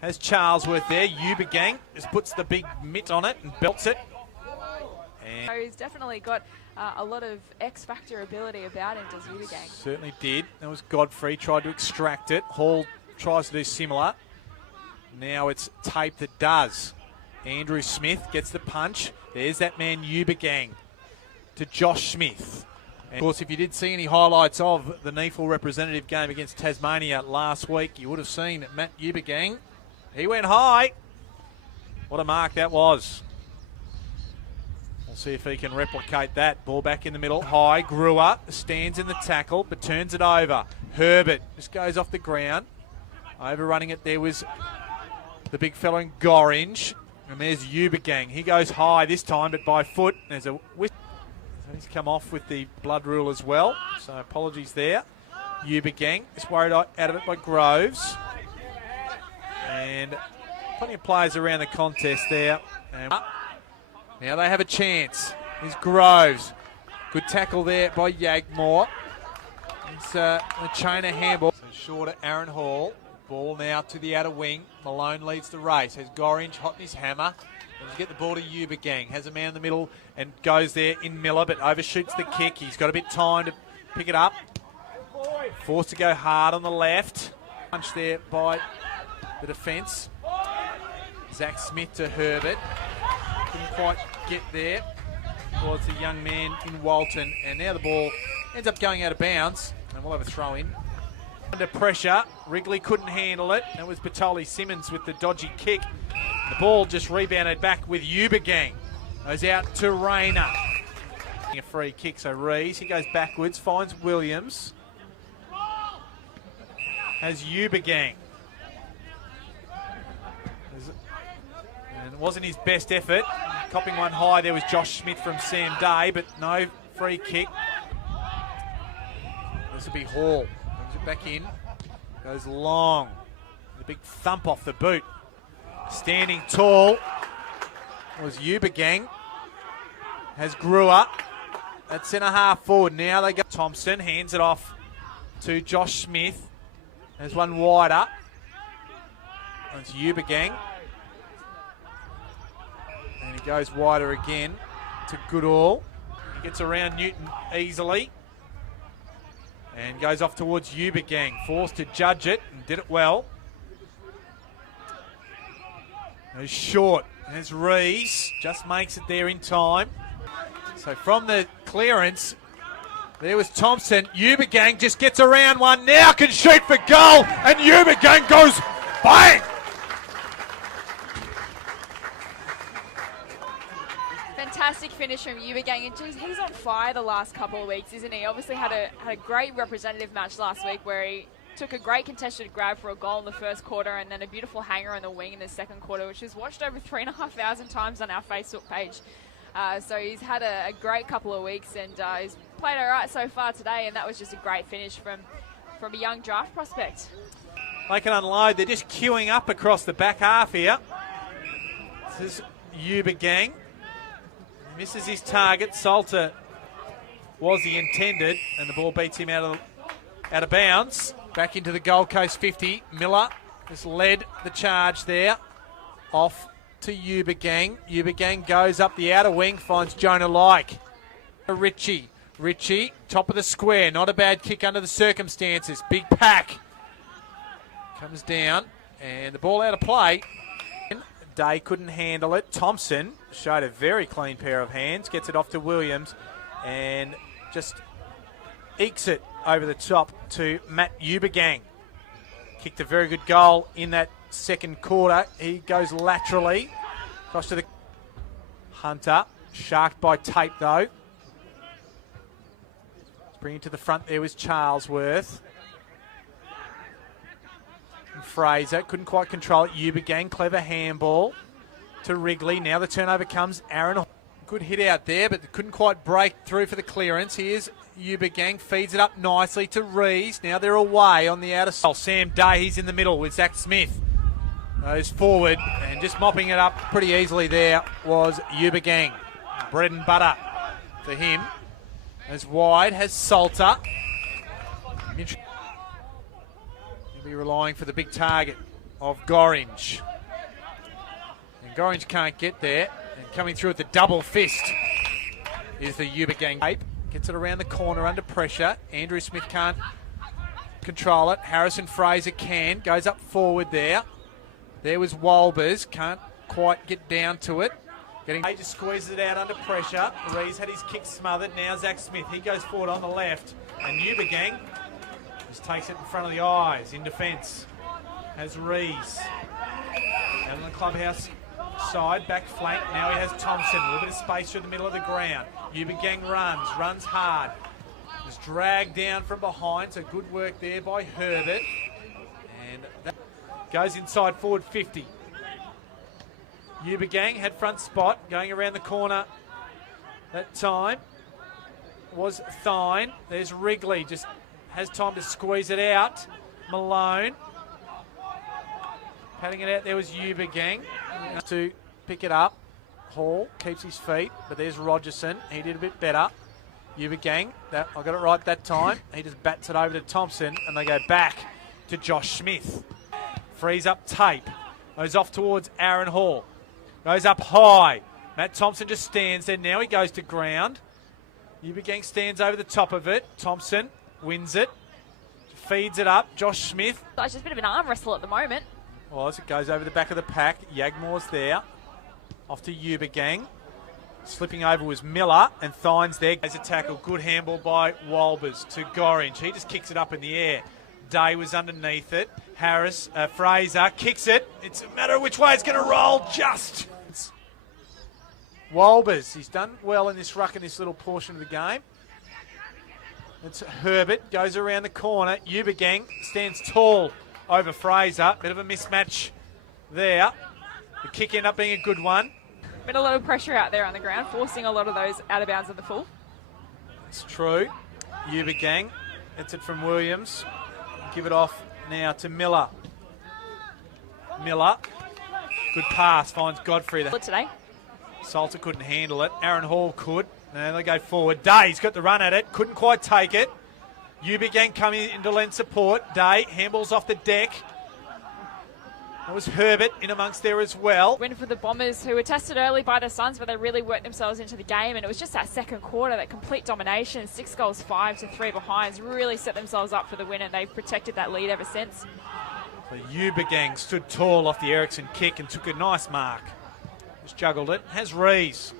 Has Charlesworth there. UeberGang just puts the big mitt on it and belts it. And he's definitely got a lot of X-factor ability about him, does UeberGang. Certainly did. That was Godfrey, tried to extract it. Hall tries to do similar. Now it's Tape that does. Andrew Smith gets the punch. There's that man UeberGang to Josh Smith. And of course, if you did see any highlights of the NEAFL representative game against Tasmania last week, you would have seen that Matt UeberGang, he went high. What a mark that was. We'll see if he can replicate that. Ball back in the middle. High, Brewer stands in the tackle, but turns it over. Herbert just goes off the ground. Overrunning it there was the big fellow in Gorringe. And there's UeberGang. He goes high this time, but by foot. There's a whisk. So he's come off with the blood rule as well. So apologies there. UeberGang is worried out of it by Groves. And plenty of players around the contest there. And now they have a chance. Here's Groves. Good tackle there by Yagmore. It's a chain of handball. So short at Aaron Hall. Ball now to the outer wing. Malone leads the race. Has Gorringe hot in his hammer. Does get the ball to UeberGang. Has a man in the middle and goes there in Miller, but overshoots the kick. He's got a bit of time to pick it up. Forced to go hard on the left. Punch there by the defence. Zach Smith to Herbert. Couldn't quite get there. Towards the young man in Walton. And now the ball ends up going out of bounds. And we'll have a throw in. Under pressure, Wrigley couldn't handle it. That was Batoli Simmons with the dodgy kick. The ball just rebounded back with UeberGang. Goes out to Rayner. A free kick, so Rees, he goes backwards, finds Williams. Has UeberGang. And it wasn't his best effort. Copping one high, there was Josh Smith from Sam Day, but no free kick. This will be Hall. Brings it back in. Goes long. The big thump off the boot. Standing tall was UeberGang. Has Brewer at centre half forward. Now they go. Thompson hands it off to Josh Smith. There's one wider. That's UeberGang. And he goes wider again to Goodall. He gets around Newton easily. And goes off towards UeberGang. Forced to judge it and did it well. He's short. There's Rees. Just makes it there in time. So from the clearance, there was Thompson. UeberGang just gets around one. Now can shoot for goal. And UeberGang goes bang. Fantastic finish from UeberGang. And geez, he's on fire the last couple of weeks, isn't he? Obviously had a great representative match last week where he took a great contested grab for a goal in the first quarter and then a beautiful hanger on the wing in the second quarter, which was watched over 3,500 times on our Facebook page. So he's had a great couple of weeks and he's played all right so far today, and that was just a great finish from a young draft prospect. They can unload. They're just queuing up across the back half here. This is UeberGang. Misses his target. Salter was the intended, and the ball beats him out of bounds. Back into the Gold Coast 50. Miller just led the charge there. Off to UeberGang. UeberGang goes up the outer wing, finds Jonah Like. Ritchie, top of the square. Not a bad kick under the circumstances. Big pack. Comes down, and the ball out of play. Day couldn't handle it. Thompson showed a very clean pair of hands. Gets it off to Williams, and just ekes it over the top to Matt UeberGang. Kicked a very good goal in that second quarter. He goes laterally across to the Hunter. Sharked by Tape though. Bringing to the front there was Charlesworth. And Fraser couldn't quite control it. UeberGang, clever handball to Wrigley. Now the turnover comes Aaron. Good hit out there, but couldn't quite break through for the clearance. Here's UeberGang, feeds it up nicely to Rees. Now they're away on the outer side. Sam Day, he's in the middle with Zach Smith. Goes forward and just mopping it up pretty easily there was UeberGang. Bread and butter for him. As wide has Salter. Be relying for the big target of Gorringe. And Gorringe can't get there. And coming through with the double fist is the UebergangVsSuns. Gets it around the corner under pressure. Andrew Smith can't control it. Harrison Fraser can. Goes up forward there. There was Wolbers. Can't quite get down to it. He just squeezes it out under pressure. Rees had his kick smothered. Now Zach Smith. He goes forward on the left. And UebergangVsSuns just takes it in front of the eyes in defence. Has Rees. Down in the clubhouse side, back flank. Now he has Thompson. A little bit of space through the middle of the ground. UebergangVsSuns runs hard. Just dragged down from behind, so good work there by Herbert. And that goes inside forward 50. UebergangVsSuns had front spot, going around the corner that time was Thine. There's Wrigley, just has time to squeeze it out. Malone. Patting it out there was UebergangVsSuns to pick it up. Hall keeps his feet, but there's Rogerson. He did a bit better. UebergangVsSuns, I got it right that time. He just bats it over to Thompson, and they go back to Josh Smith. Frees up tape. Goes off towards Aaron Hall. Goes up high. Matt Thompson just stands there. Now he goes to ground. UebergangVsSuns stands over the top of it. Thompson wins it. Feeds it up. Josh Smith. It's just a bit of an arm wrestle at the moment. Well, as it goes over the back of the pack, Yagmore's there. Off to UebergangVsSuns. Slipping over was Miller, and Thine's there. As a tackle, good handball by Wolbers to Gorringe. He just kicks it up in the air. Day was underneath it. Fraser kicks it. It's a matter of which way it's going to roll. Just. Wolbers, he's done well in this ruck in this little portion of the game. It's Herbert, goes around the corner. UebergangVsSuns stands tall over Fraser. Bit of a mismatch there. The kick ended up being a good one. Been a lot of pressure out there on the ground, forcing a lot of those out of bounds of the full. It's true. UebergangVsSuns, it's it from Williams. Give it off now to Miller. Miller, good pass, finds Godfrey. Today. Salter couldn't handle it. Aaron Hall could. And they go forward. Day's got the run at it. Couldn't quite take it. UebergangVsSuns coming in to lend support. Day handballs off the deck. That was Herbert in amongst there as well. Win for the Bombers, who were tested early by the Suns, but they really worked themselves into the game. And it was just that second quarter, that complete domination. 6 goals, 5-3 behinds. Really set themselves up for the win, and they've protected that lead ever since. So UebergangVsSuns stood tall off the Eriksson kick and took a nice mark. Just juggled it. Has Rees.